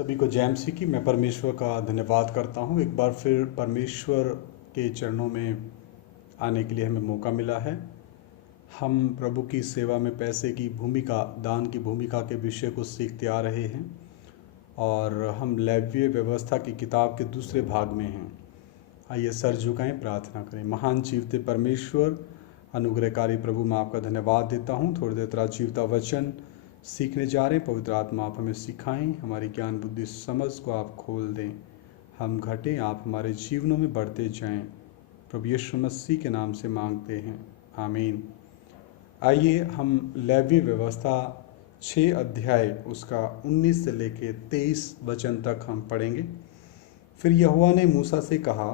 सभी को जय मसीह की। मैं परमेश्वर का धन्यवाद करता हूँ। एक बार फिर परमेश्वर के चरणों में आने के लिए हमें मौका मिला है। हम प्रभु की सेवा में पैसे की भूमिका, दान की भूमिका के विषय को सीखते आ रहे हैं और हम लेवीय व्यवस्था की किताब के दूसरे भाग में हैं। आइए सर झुकाएं, प्रार्थना करें। महान जीवते परमेश्वर, अनुग्रहकारी प्रभु, मैं आपका धन्यवाद देता हूँ। थोड़ी देर तेरा जीवता वचन सीखने जा रहे हैं। पवित्र आत्मा आप हमें सिखाएं, हमारी ज्ञान बुद्धि समझ को आप खोल दें। हम घटें, आप हमारे जीवनों में बढ़ते जाएं। प्रभु यीशु मसीह के नाम से मांगते हैं, आमीन। आइए हम लेवीय व्यवस्था 6 अध्याय उसका 19 से लेके 23 वचन तक हम पढ़ेंगे। फिर यहोवा ने मूसा से कहा,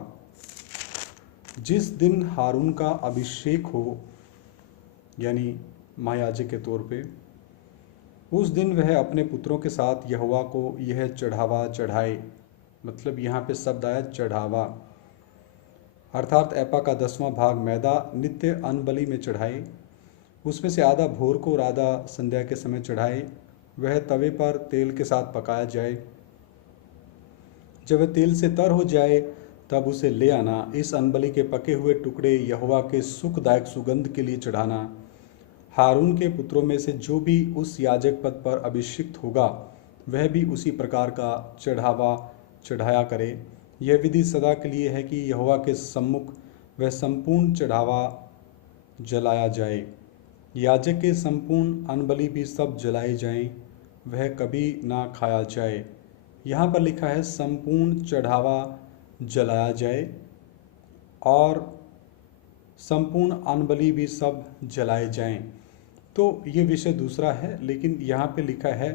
जिस दिन हारून का अभिषेक हो, यानी महायाजक के तौर पे, उस दिन वह अपने पुत्रों के साथ यहोवा को यह चढ़ावा चढ़ाए। मतलब यहाँ पे शब्द आया चढ़ावा, अर्थात एपा का 10वां भाग मैदा नित्य अन्न बलि में चढ़ाए। उसमें से आधा भोर को और आधा संध्या के समय चढ़ाए। वह तवे पर तेल के साथ पकाया जाए। जब वह तेल से तर हो जाए तब उसे ले आना। इस अन्न बलि के पके हुए टुकड़े यहोवा के सुखदायक सुगंध के लिए चढ़ाना। हारून के पुत्रों में से जो भी उस याजक पद पर अभिषिक्त होगा वह भी उसी प्रकार का चढ़ावा चढ़ाया करे। यह विधि सदा के लिए है कि यहोवा के सम्मुख वह संपूर्ण चढ़ावा जलाया जाए। याजक के संपूर्ण अन्न-बलि भी सब जलाए जाएं, वह कभी ना खाया जाए। यहाँ पर लिखा है संपूर्ण चढ़ावा जलाया जाए और संपूर्ण अन्न-बलि भी सब जलाए जाएं। तो ये विषय दूसरा है, लेकिन यहाँ पे लिखा है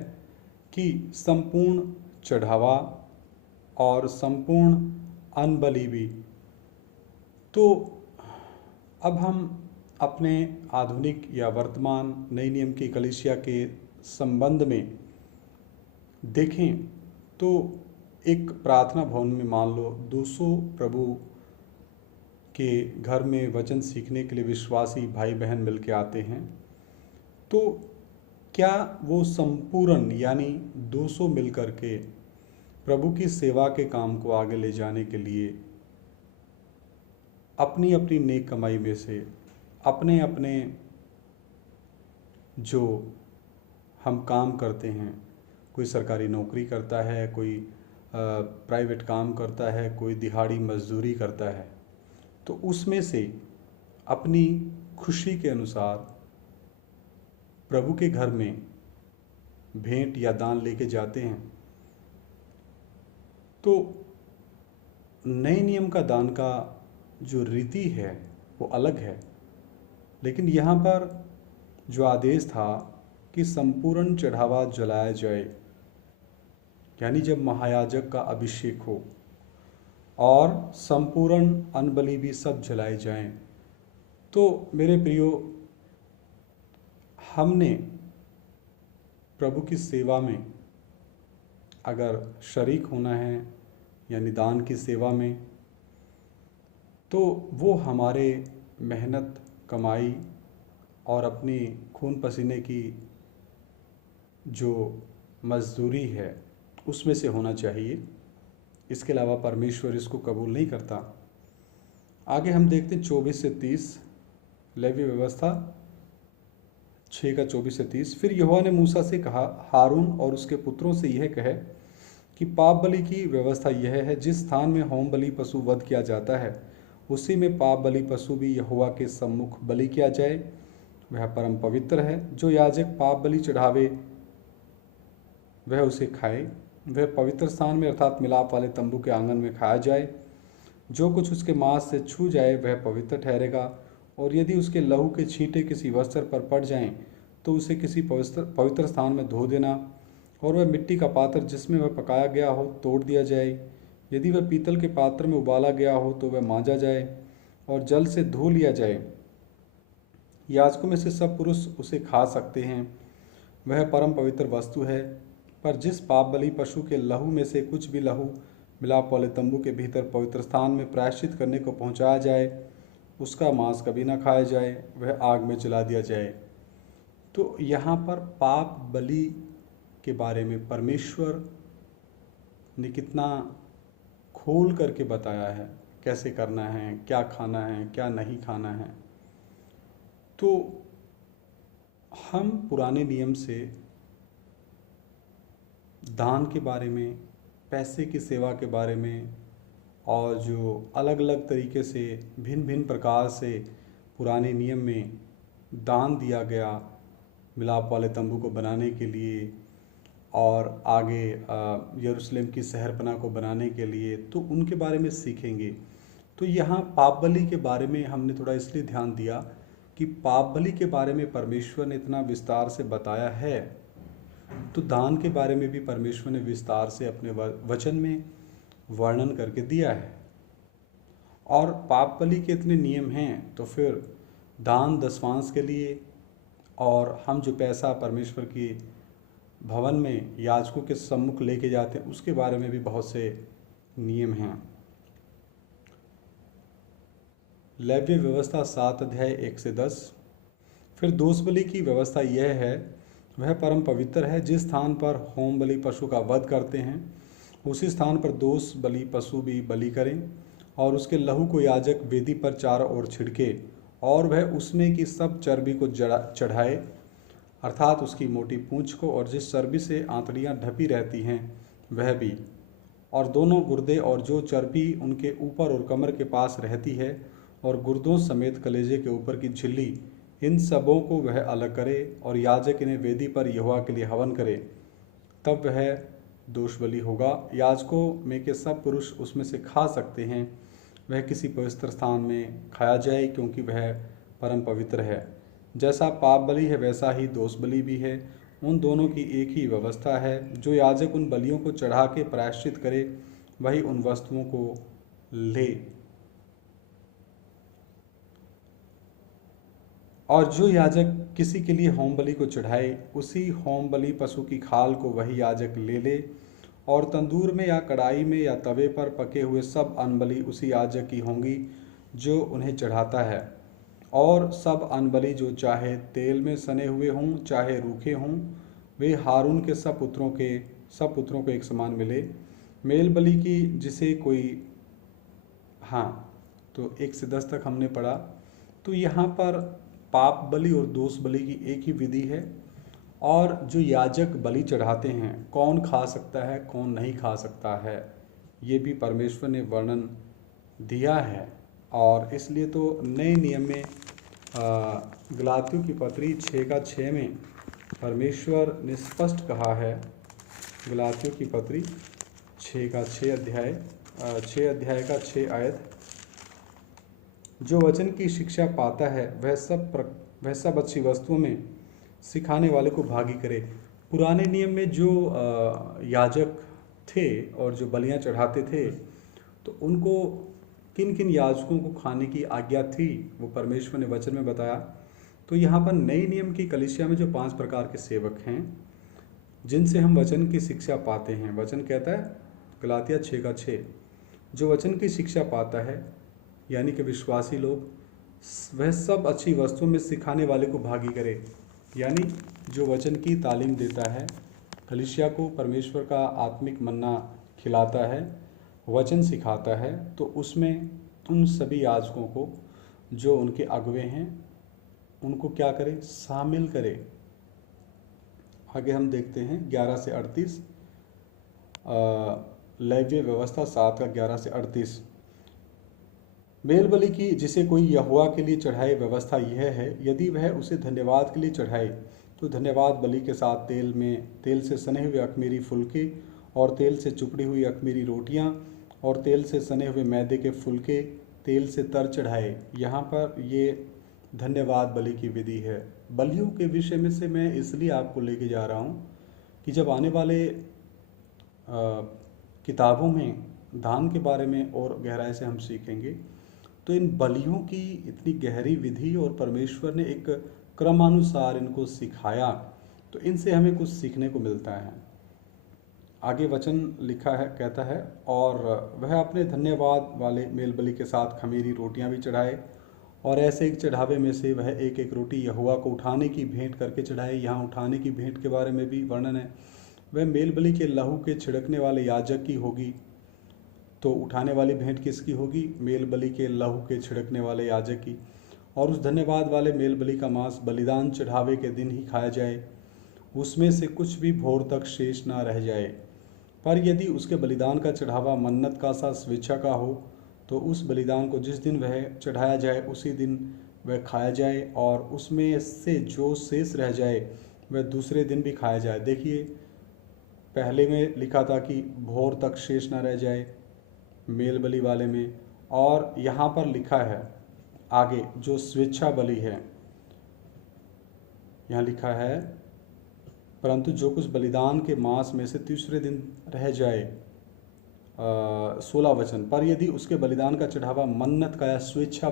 कि संपूर्ण चढ़ावा और संपूर्ण अन्न-बलि भी। तो अब हम अपने आधुनिक या वर्तमान नए नियम की कलीसिया के संबंध में देखें तो एक प्रार्थना भवन में मान लो 200 प्रभु के घर में वचन सीखने के लिए विश्वासी भाई बहन मिलके आते हैं, तो क्या वो संपूर्ण यानी 200 मिलकर के प्रभु की सेवा के काम को आगे ले जाने के लिए अपनी अपनी नेक कमाई में से अपने अपने जो हम काम करते हैं, कोई सरकारी नौकरी करता है, कोई प्राइवेट काम करता है, कोई दिहाड़ी मजदूरी करता है, तो उसमें से अपनी खुशी के अनुसार प्रभु के घर में भेंट या दान लेके जाते हैं। तो नए नियम का दान का जो रीति है वो अलग है, लेकिन यहाँ पर जो आदेश था कि संपूर्ण चढ़ावा जलाया जाए, यानी जब महायाजक का अभिषेक हो और संपूर्ण अन्न-बलि भी सब जलाए जाएं। तो मेरे प्रियो, हमने प्रभु की सेवा में अगर शरीक होना है यानी दान की सेवा में, तो वो हमारे मेहनत कमाई और अपनी खून पसीने की जो मजदूरी है उसमें से होना चाहिए। इसके अलावा परमेश्वर इसको कबूल नहीं करता। आगे हम देखते हैं 24 से 30, लेवी व्यवस्था 6 का 24 से 30। फिर यहोवा ने मूसा से कहा, हारून और उसके पुत्रों से यह कहे कि पाप बलि की व्यवस्था यह है, जिस स्थान में होम बलि पशु वध किया जाता है उसी में पाप बलि पशु भी यहोवा के सम्मुख बलि किया जाए। वह परम पवित्र है। जो याजक पाप बलि चढ़ावे वह उसे खाए। वह पवित्र स्थान में अर्थात मिलाप वाले तंबू के आंगन में खाया जाए। जो कुछ उसके मांस से छू जाए वह पवित्र ठहरेगा, और यदि उसके लहू के छींटे किसी वस्त्र पर पड़ जाएं तो उसे किसी पवित्र स्थान में धो देना, और वह मिट्टी का पात्र जिसमें वह पकाया गया हो तोड़ दिया जाए। यदि वह पीतल के पात्र में उबाला गया हो तो वह मांजा जाए और जल से धो लिया जाए। याजकों में से सब पुरुष उसे खा सकते हैं, वह परम पवित्र वस्तु है। पर जिस पाप बलि पशु के लहू में से कुछ भी लहू मिलाप वाले तंबू के भीतर पवित्र स्थान में प्रायश्चित करने को पहुंचाया जाए, उसका मांस कभी ना खाया जाए, वह आग में जला दिया जाए। तो यहाँ पर पाप बलि के बारे में परमेश्वर ने कितना खोल करके बताया है कैसे करना है, क्या खाना है, क्या नहीं खाना है। तो हम पुराने नियम से दान के बारे में, पैसे की सेवा के बारे में, और जो अलग अलग तरीके से भिन्न भिन्न प्रकार से पुराने नियम में दान दिया गया मिलाप वाले तंबू को बनाने के लिए और आगे यरूशलेम की शहरपनाह को बनाने के लिए, तो उनके बारे में सीखेंगे। तो यहाँ पाप बलि के बारे में हमने थोड़ा इसलिए ध्यान दिया कि पाप बलि के बारे में परमेश्वर ने इतना विस्तार से बताया है, तो दान के बारे में भी परमेश्वर ने विस्तार से अपने वचन में वर्णन करके दिया है। और पाप बलि के इतने नियम हैं, तो फिर दान दशमांश के लिए और हम जो पैसा परमेश्वर की भवन में याजकों के सम्मुख लेके जाते हैं उसके बारे में भी बहुत से नियम हैं। लेव्य व्यवस्था 7 अध्याय 1 से 10। फिर दोष बलि की व्यवस्था यह है, वह परम पवित्र है। जिस स्थान पर होम बलि पशु का वध करते हैं उसी स्थान पर दोष बलि पशु भी बलि करें और उसके लहू को याजक वेदी पर चारों ओर छिड़के और वह उसमें की सब चर्बी को चढ़ाए, अर्थात उसकी मोटी पूंछ को और जिस चर्बी से आंतड़ियाँ ढपी रहती हैं वह भी, और दोनों गुर्दे और जो चर्बी उनके ऊपर और कमर के पास रहती है और गुर्दों समेत कलेजे के ऊपर की झिल्ली, इन सबों को वह अलग करे और याजक इन्हें वेदी पर यहोवा के लिए हवन करे, तब वह दोष बलि होगा। याजकों में के सब पुरुष उसमें से खा सकते हैं, वह किसी पवित्र स्थान में खाया जाए क्योंकि वह परम पवित्र है। जैसा पाप बलि है वैसा ही दोष बलि भी है। उन दोनों की एक ही व्यवस्था है। जो याजक उन बलियों को चढ़ा के प्रायश्चित करे वही उन वस्तुओं को ले, और जो याजक किसी के लिए होम बलि को चढ़ाए उसी होम बलि पशु की खाल को वही याजक ले ले, और तंदूर में या कढ़ाई में या तवे पर पके हुए सब अन्न बलि उसी याजक की होंगी जो उन्हें चढ़ाता है। और सब अन्न बलि जो चाहे तेल में सने हुए हों चाहे रूखे हों, वे हारून के सब पुत्रों को एक समान मिले। मेल बलि की जिसे कोई, हाँ, तो 1 से 10 तक हमने पढ़ा। तो यहाँ पर पाप बलि और दोष बलि की एक ही विधि है, और जो याजक बलि चढ़ाते हैं कौन खा सकता है कौन नहीं खा सकता है ये भी परमेश्वर ने वर्णन दिया है। और इसलिए तो नए नियम में गलातियों की पत्री 6:6 में परमेश्वर ने स्पष्ट कहा है, गलातियों की पत्री 6 अध्याय का 6 आयत, जो वचन की शिक्षा पाता है वह सब अच्छी वस्तुओं में सिखाने वाले को भागी करे। पुराने नियम में जो याजक थे और जो बलियां चढ़ाते थे, तो उनको किन किन याजकों को खाने की आज्ञा थी वो परमेश्वर ने वचन में बताया। तो यहाँ पर नए नियम की कलीसिया में जो 5 प्रकार के सेवक हैं जिनसे हम वचन की शिक्षा पाते हैं, वचन कहता है गलातिया 6:6, जो वचन की शिक्षा पाता है यानी कि विश्वासी लोग, वह सब अच्छी वस्तुओं में सिखाने वाले को भागी करे। यानी जो वचन की तालीम देता है, कलीसिया को परमेश्वर का आत्मिक मन्ना खिलाता है, वचन सिखाता है, तो उसमें उन सभी याजकों को जो उनके अगुवे हैं उनको क्या करे, शामिल करे। आगे हम देखते हैं 11 से 38, लेव्य व्यवस्था 7 का 11 से 38। मेल बलि की जिसे कोई यहोवा के लिए चढ़ाए व्यवस्था यह है, यदि वह उसे धन्यवाद के लिए चढ़ाए तो धन्यवाद बलि के साथ तेल से सने हुए अख़मीरी फुलके और तेल से चुपड़ी हुई अख़मीरी रोटियां और तेल से सने हुए मैदे के फुलके तेल से तर चढ़ाए। यहाँ पर ये धन्यवाद बलि की विधि है। बलियों के विषय में से मैं इसलिए आपको लेके जा रहा हूँ कि जब आने वाले किताबों में दान के बारे में और गहराई से हम सीखेंगे, तो इन बलियों की इतनी गहरी विधि और परमेश्वर ने एक क्रमानुसार इनको सिखाया, तो इनसे हमें कुछ सीखने को मिलता है। आगे वचन लिखा है, कहता है, और वह अपने धन्यवाद वाले मेल बलि के साथ खमीरी रोटियां भी चढ़ाए, और ऐसे एक चढ़ावे में से वह एक रोटी यहोवा को उठाने की भेंट करके चढ़ाए। यहाँ उठाने की भेंट के बारे में भी वर्णन है। वह मेल बलि के लहू के छिड़कने वाले याजक की होगी। तो उठाने वाली भेंट किसकी होगी? मेल बलि के लहू के छिड़कने वाले याजक की। और उस धन्यवाद वाले मेल बलि का मांस बलिदान चढ़ावे के दिन ही खाया जाए, उसमें से कुछ भी भोर तक शेष ना रह जाए। पर यदि उसके बलिदान का चढ़ावा मन्नत का सा स्वेच्छा का हो, तो उस बलिदान को जिस दिन वह चढ़ाया जाए उसी दिन वह खाया जाए, और उसमें से जो शेष रह जाए वह दूसरे दिन भी खाया जाए। देखिए, पहले में लिखा था कि भोर तक शेष ना रह जाए मेल बलि वाले में, और यहाँ पर लिखा है आगे जो स्वेच्छा बलि है, यहाँ लिखा है परंतु जो कुछ बलिदान के मांस में से तीसरे दिन रह जाए। 16 वचन, पर यदि उसके बलिदान का चढ़ावा मन्नत का या स्वेच्छा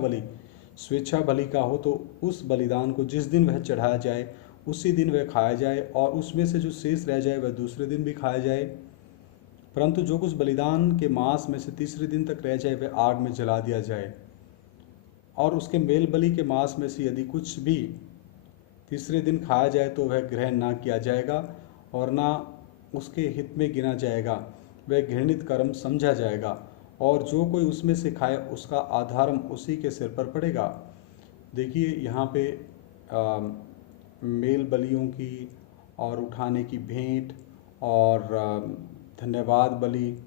बलि का हो, तो उस बलिदान को जिस दिन वह चढ़ाया जाए उसी दिन वह खाया जाए, और उसमें से जो शेष रह जाए वह दूसरे दिन भी खाया जाए। परंतु जो कुछ बलिदान के मांस में से तीसरे दिन तक रह जाए वह आग में जला दिया जाए। और उसके मेल बलि के मांस में से यदि कुछ भी तीसरे दिन खाया जाए तो वह ग्रहण ना किया जाएगा और ना उसके हित में गिना जाएगा, वह घृणित कर्म समझा जाएगा, और जो कोई उसमें से खाए उसका आधारम उसी के सिर पर पड़ेगा। देखिए, यहाँ पे मेल बलियों की और उठाने की भेंट और धन्यवाद बलि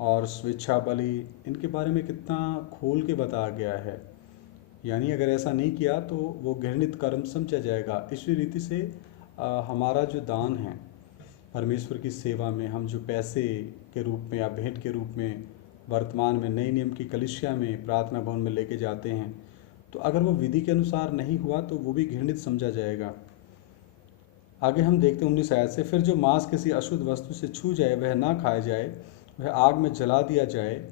और स्वेच्छा बलि, इनके बारे में कितना खोल के बताया गया है। यानी अगर ऐसा नहीं किया तो वो घृणित कर्म समझा जाएगा। इसी रीति से हमारा जो दान है परमेश्वर की सेवा में, हम जो पैसे के रूप में या भेंट के रूप में वर्तमान में नए नियम की कलीसिया में प्रार्थना भवन में लेके जाते हैं, तो अगर वो विधि के अनुसार नहीं हुआ तो वो भी घृणित समझा जाएगा। आगे हम देखते हैं 19 आयत से, फिर जो मांस किसी अशुद्ध वस्तु से छू जाए वह ना खाया जाए, वह आग में जला दिया जाए।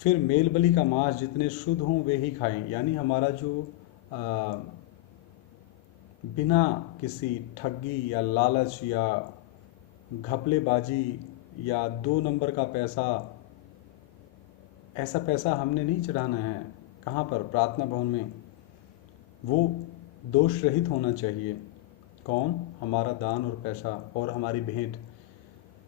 फिर मेल बलि का मांस जितने शुद्ध हों वे ही खाएं। यानी हमारा जो बिना किसी ठगी या लालच या घपलेबाजी या 2 नंबर का पैसा, ऐसा पैसा हमने नहीं चढ़ाना है। कहाँ पर? प्रार्थना भवन में। वो दोष रहित होना चाहिए। कौन? हमारा दान और पैसा और हमारी भेंट।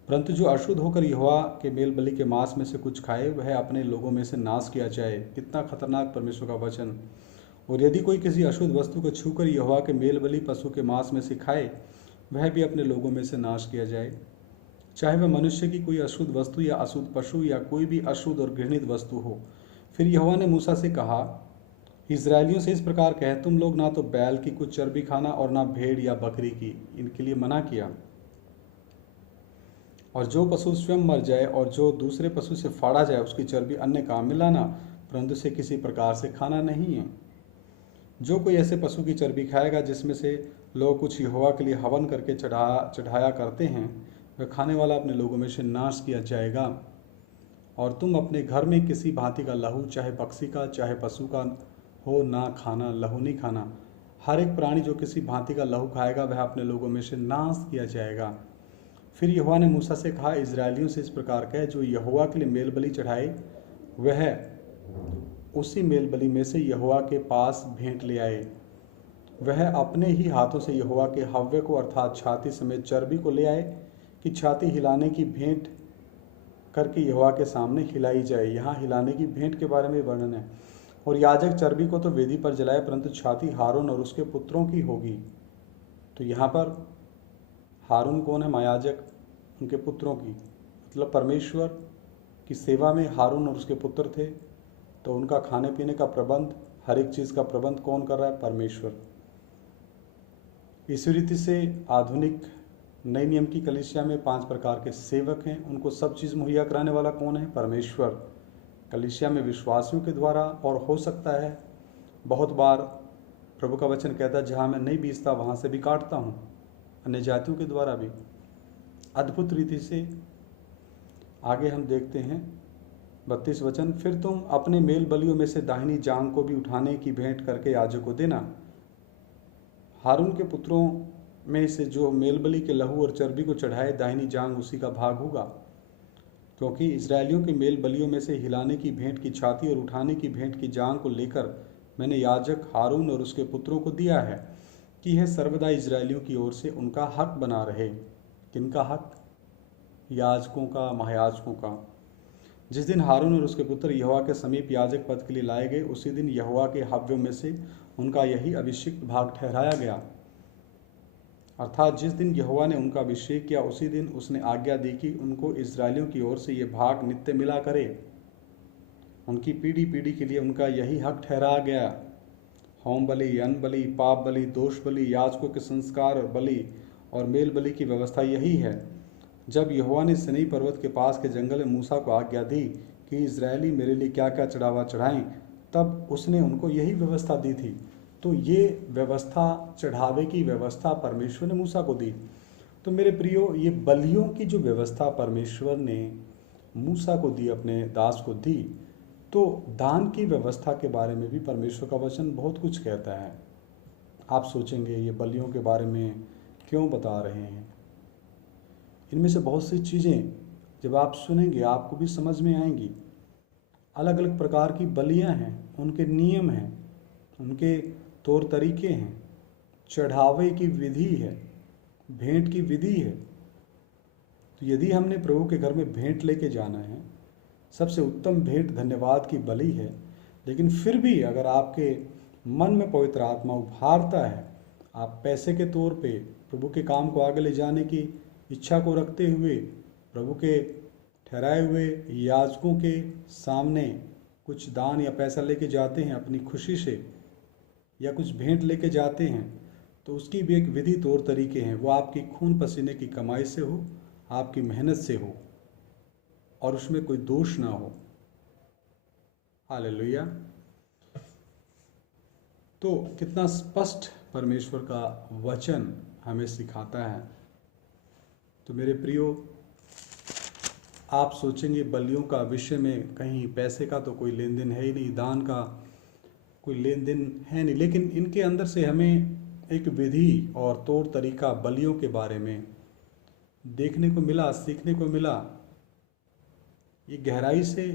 परंतु जो अशुद्ध होकर यहोवा के मेल बलि के मांस में से कुछ खाए वह अपने लोगों में से नाश किया जाए। कितना खतरनाक परमेश्वर का वचन। और यदि कोई किसी अशुद्ध वस्तु को छूकर यहोवा के मेल बलि पशु के मांस में से खाए वह भी अपने लोगों में से नाश किया जाए। चाहे वह मनुष्य की कोई अशुद्ध वस्तु या अशुद्ध पशु या कोई भी अशुद्ध और घृणित वस्तु हो। फिर यहोवा ने मूसा से कहा, इस्राएलियों से इस प्रकार कह, तुम लोग ना तो बैल की कुछ चर्बी खाना और ना भेड़ या बकरी की, इनके लिए मना किया। और जो पशु स्वयं मर जाए और जो दूसरे पशु से फाड़ा जाए उसकी चर्बी अन्य काम में लाना, परंतु उसे किसी प्रकार से खाना नहीं है। जो कोई ऐसे पशु की चर्बी खाएगा जिसमें से लोग कुछ यहोवा के लिए हवन करके चढ़ाया करते हैं, वह खाने वाला अपने लोगों में से नाश किया जाएगा। और तुम अपने घर में किसी भांति का लहू, चाहे पक्षी का चाहे पशु का हो, ना खाना, लहू नहीं खाना। हर एक प्राणी जो किसी भांति का लहू खाएगा वह अपने लोगों में से नाश किया जाएगा। फिर यहोवा ने मूसा से कहा, इस्राएलियों से इस प्रकार कह, जो यहोवा के लिए मेल बलि चढ़ाए वह उसी मेल बलि में से यहोवा के पास भेंट ले आए। वह अपने ही हाथों से यहोवा के हव्य को अर्थात छाती समेत चर्बी को ले आए कि छाती हिलाने की भेंट करके यहोवा के सामने हिलाई जाए। यहाँ हिलाने की भेंट के बारे में वर्णन है। और याजक चर्बी को तो वेदी पर जलाए, परंतु छाती हारून और उसके पुत्रों की होगी। तो यहाँ पर हारून कौन है? महायाजक, उनके पुत्रों की, मतलब परमेश्वर की सेवा में हारून और उसके पुत्र थे, तो उनका खाने पीने का प्रबंध, हर एक चीज़ का प्रबंध कौन कर रहा है? परमेश्वर। इसी रीति से आधुनिक नए नियम की कलीसिया में 5 प्रकार के सेवक हैं, उनको सब चीज़ मुहैया कराने वाला कौन है? परमेश्वर। कलीसिया में विश्वासियों के द्वारा, और हो सकता है बहुत बार प्रभु का वचन कहता है जहाँ मैं नहीं बीजता वहाँ से भी काटता हूँ, अन्य जातियों के द्वारा भी। अद्भुत रीति से आगे हम देखते हैं 32 वचन, फिर तुम अपने मेल बलियों में से दाहिनी जांग को भी उठाने की भेंट करके याजक को देना। हारून के पुत्रों में से जो मेल बलि के लहू और चर्बी को चढ़ाए दाहिनी जांग उसी का भाग होगा, क्योंकि इस्राएलियों के मेल बलियों में से हिलाने की भेंट की छाती और उठाने की भेंट की जांग को लेकर मैंने याजक हारून और उसके पुत्रों को दिया है कि यह सर्वदा इस्राएलियों की ओर से उनका हक बना रहे। किनका हक? याजकों का, महायाजकों का। जिस दिन हारून और उसके पुत्र यहोवा के समीप याजक पद के लिए लाए गए, उसी दिन यहोवा के हव्यों में से उनका यही अभिषिक्त भाग ठहराया गया। अर्थात जिस दिन यहोवा ने उनका अभिषेक किया, उसी दिन उसने आज्ञा दी कि उनको इस्राएलियों की ओर से ये भाग नित्य मिला करे। उनकी पीढ़ी पीढ़ी के लिए उनका यही हक ठहराया गया। होम बलि, अन्न बलि, पाप बलि, दोष बलि, याजकों के संस्कार बलि और मेल बलि की व्यवस्था यही है। जब यहोवा ने सीनै पर्वत के पास के जंगल में मूसा को आज्ञा दी कि इजरायली मेरे लिए क्या क्या चढ़ावा चढ़ाएं, तब उसने उनको यही व्यवस्था दी थी। तो ये व्यवस्था, चढ़ावे की व्यवस्था परमेश्वर ने मूसा को दी। तो मेरे प्रियो, ये बलियों की जो व्यवस्था परमेश्वर ने मूसा को दी, अपने दास को दी, तो दान की व्यवस्था के बारे में भी परमेश्वर का वचन बहुत कुछ कहता है। आप सोचेंगे ये बलियों के बारे में क्यों बता रहे हैं। इनमें से बहुत सी चीज़ें जब आप सुनेंगे आपको भी समझ में आएंगी। अलग अलग प्रकार की बलियां हैं, उनके नियम हैं, उनके तौर तरीके हैं, चढ़ावे की विधि है, भेंट की विधि है। तो यदि हमने प्रभु के घर में भेंट लेके जाना है, सबसे उत्तम भेंट धन्यवाद की बलि है। लेकिन फिर भी अगर आपके मन में पवित्र आत्मा उभारता है, आप पैसे के तौर पे प्रभु के काम को आगे ले जाने की इच्छा को रखते हुए प्रभु के ठहराए हुए याजकों के सामने कुछ दान या पैसा लेके जाते हैं अपनी खुशी से, या कुछ भेंट लेके जाते हैं, तो उसकी भी एक विधि तौर तरीके हैं। वो आपकी खून पसीने की कमाई से हो, आपकी मेहनत से हो, और उसमें कोई दोष ना हो। हालेलुया। तो कितना स्पष्ट परमेश्वर का वचन हमें सिखाता है। तो मेरे प्रियो, आप सोचेंगे बलियों का विषय में कहीं पैसे का तो कोई लेन देन है ही नहीं, दान का कोई लेन देन है नहीं, लेकिन इनके अंदर से हमें एक विधि और तौर तरीका बलियों के बारे में देखने को मिला, सीखने को मिला। ये गहराई से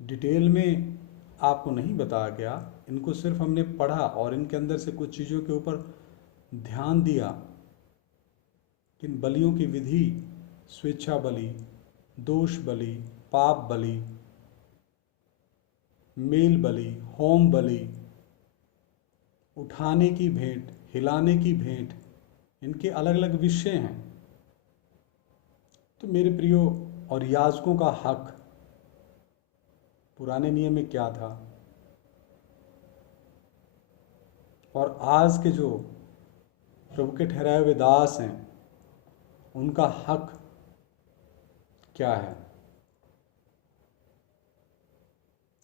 डिटेल में आपको नहीं बताया गया, इनको सिर्फ हमने पढ़ा और इनके अंदर से कुछ चीज़ों के ऊपर ध्यान दिया। इन बलियों की विधि, स्वेच्छा बलि, दोष बलि, पाप बलि, मेल बलि, होम बलि, उठाने की भेंट, हिलाने की भेंट, इनके अलग अलग विषय हैं। तो मेरे प्रियो, और याजकों का हक पुराने नियम में क्या था, और आज के जो प्रभु के ठहराए हुए दास हैं उनका हक क्या है।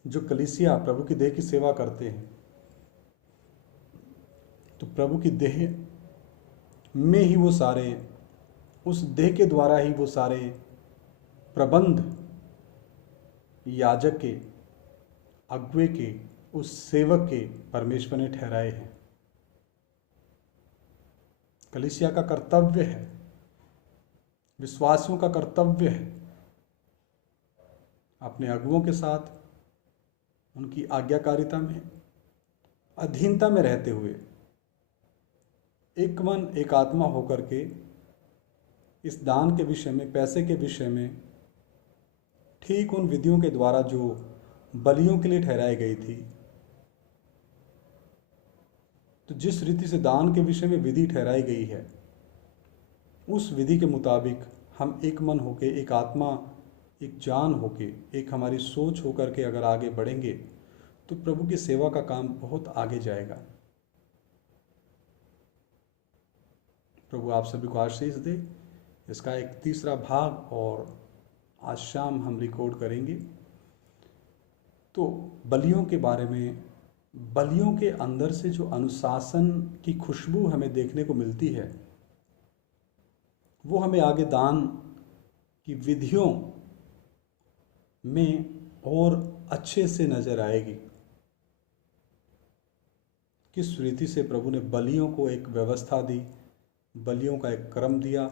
जो कलीसिया प्रभु की देह की सेवा करते हैं, तो प्रभु की देह में ही वो सारे, उस देह के द्वारा ही वो सारे प्रबंध याजक के, अगुवे के, उस सेवक के परमेश्वर ने ठहराए हैं। कलीसिया का कर्तव्य है, विश्वासियों का कर्तव्य है, अपने अगुवों के साथ उनकी आज्ञाकारिता में, अधीनता में रहते हुए एक मन एक आत्मा होकर के इस दान के विषय में, पैसे के विषय में, ठीक उन विधियों के द्वारा जो बलियों के लिए ठहराई गई थी, तो जिस रीति से दान के विषय में विधि ठहराई गई है, उस विधि के मुताबिक हम एक मन होके, एक आत्मा, एक जान होके, एक हमारी सोच होकर के अगर आगे बढ़ेंगे तो प्रभु की सेवा का काम बहुत आगे जाएगा। प्रभु आप सभी को आशीष दे। इसका एक तीसरा भाग और आज शाम हम रिकॉर्ड करेंगे। तो बलियों के बारे में, बलियों के अंदर से जो अनुशासन की खुशबू हमें देखने को मिलती है, वो हमें आगे दान की विधियों में और अच्छे से नजर आएगी। किस रीति से प्रभु ने बलियों को एक व्यवस्था दी, बलियों का एक क्रम दिया,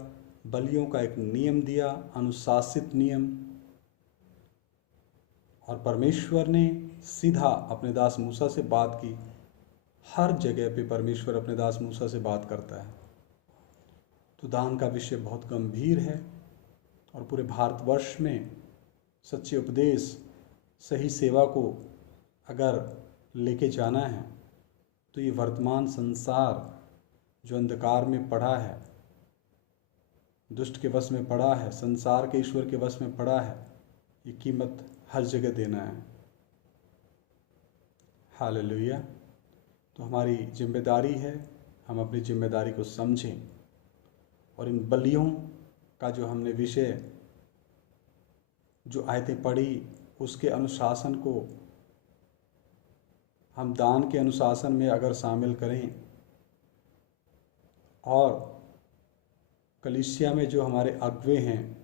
बलियों का एक नियम दिया, अनुशासित नियम। और परमेश्वर ने सीधा अपने दास मूसा से बात की। हर जगह पे परमेश्वर अपने दास मूसा से बात करता है। तो दान का विषय बहुत गंभीर है, और पूरे भारतवर्ष में सच्चे उपदेश, सही सेवा को अगर लेके जाना है तो ये वर्तमान संसार जो अंधकार में पड़ा है, दुष्ट के वश में पड़ा है, संसार के ईश्वर के वश में पड़ा है, ये कीमत हर जगह देना है। हालेलुया। तो हमारी जिम्मेदारी है, हम अपनी जिम्मेदारी को समझें और इन बलियों का जो हमने विषय, जो आयतें पढ़ी, उसके अनुशासन को हम दान के अनुशासन में अगर शामिल करें और कलीसिया में जो हमारे अगुवे हैं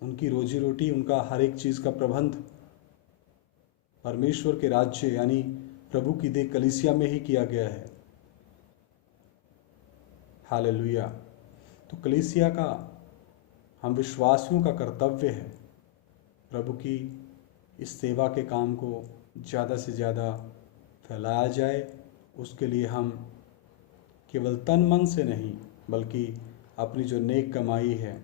उनकी रोजी रोटी, उनका हर एक चीज़ का प्रबंध परमेश्वर के राज्य यानी प्रभु की देह कलीसिया में ही किया गया है। हालेलुया। तो कलीसिया का, हम विश्वासियों का कर्तव्य है प्रभु की इस सेवा के काम को ज़्यादा से ज़्यादा फैलाया जाए। उसके लिए हम केवल तन मन से नहीं बल्कि अपनी जो नेक कमाई है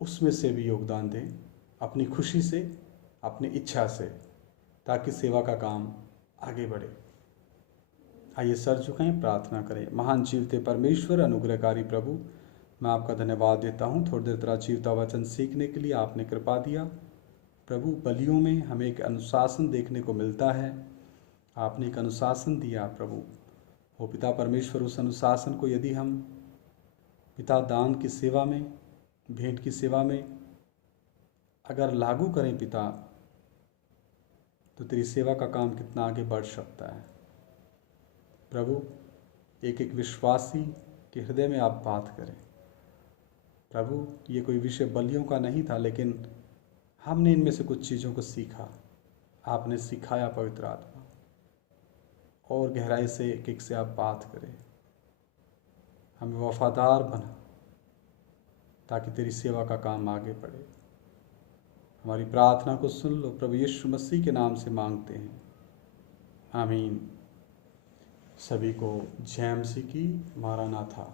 उसमें से भी योगदान दें, अपनी खुशी से, अपनी इच्छा से, ताकि सेवा का काम आगे बढ़े। आइए सर झुकाएं, प्रार्थना करें। महान जीवते परमेश्वर, अनुग्रहकारी प्रभु, मैं आपका धन्यवाद देता हूँ थोड़ी देर तेरा जीवता वचन सीखने के लिए आपने कृपा दिया। प्रभु, बलियों में हमें एक अनुशासन देखने को मिलता है, आपने एक अनुशासन दिया प्रभु। वो पिता परमेश्वर, उस अनुशासन को यदि हम पिता दान की सेवा में, भेंट की सेवा में अगर लागू करें पिता, तो तेरी सेवा का काम कितना आगे बढ़ सकता है। प्रभु, एक एक विश्वासी के हृदय में आप बात करें प्रभु। ये कोई विषय बलियों का नहीं था, लेकिन हमने इनमें से कुछ चीज़ों को सीखा, आपने सिखाया पवित्र आत्मा, और गहराई से एक एक से आप बात करें, हमें वफादार बना ताकि तेरी सेवा का काम आगे बढ़े। हमारी प्रार्थना को सुन लो प्रभु, यीशु मसीह के नाम से मांगते हैं, आमीन। सभी को जय मसीह की। मारानाथा।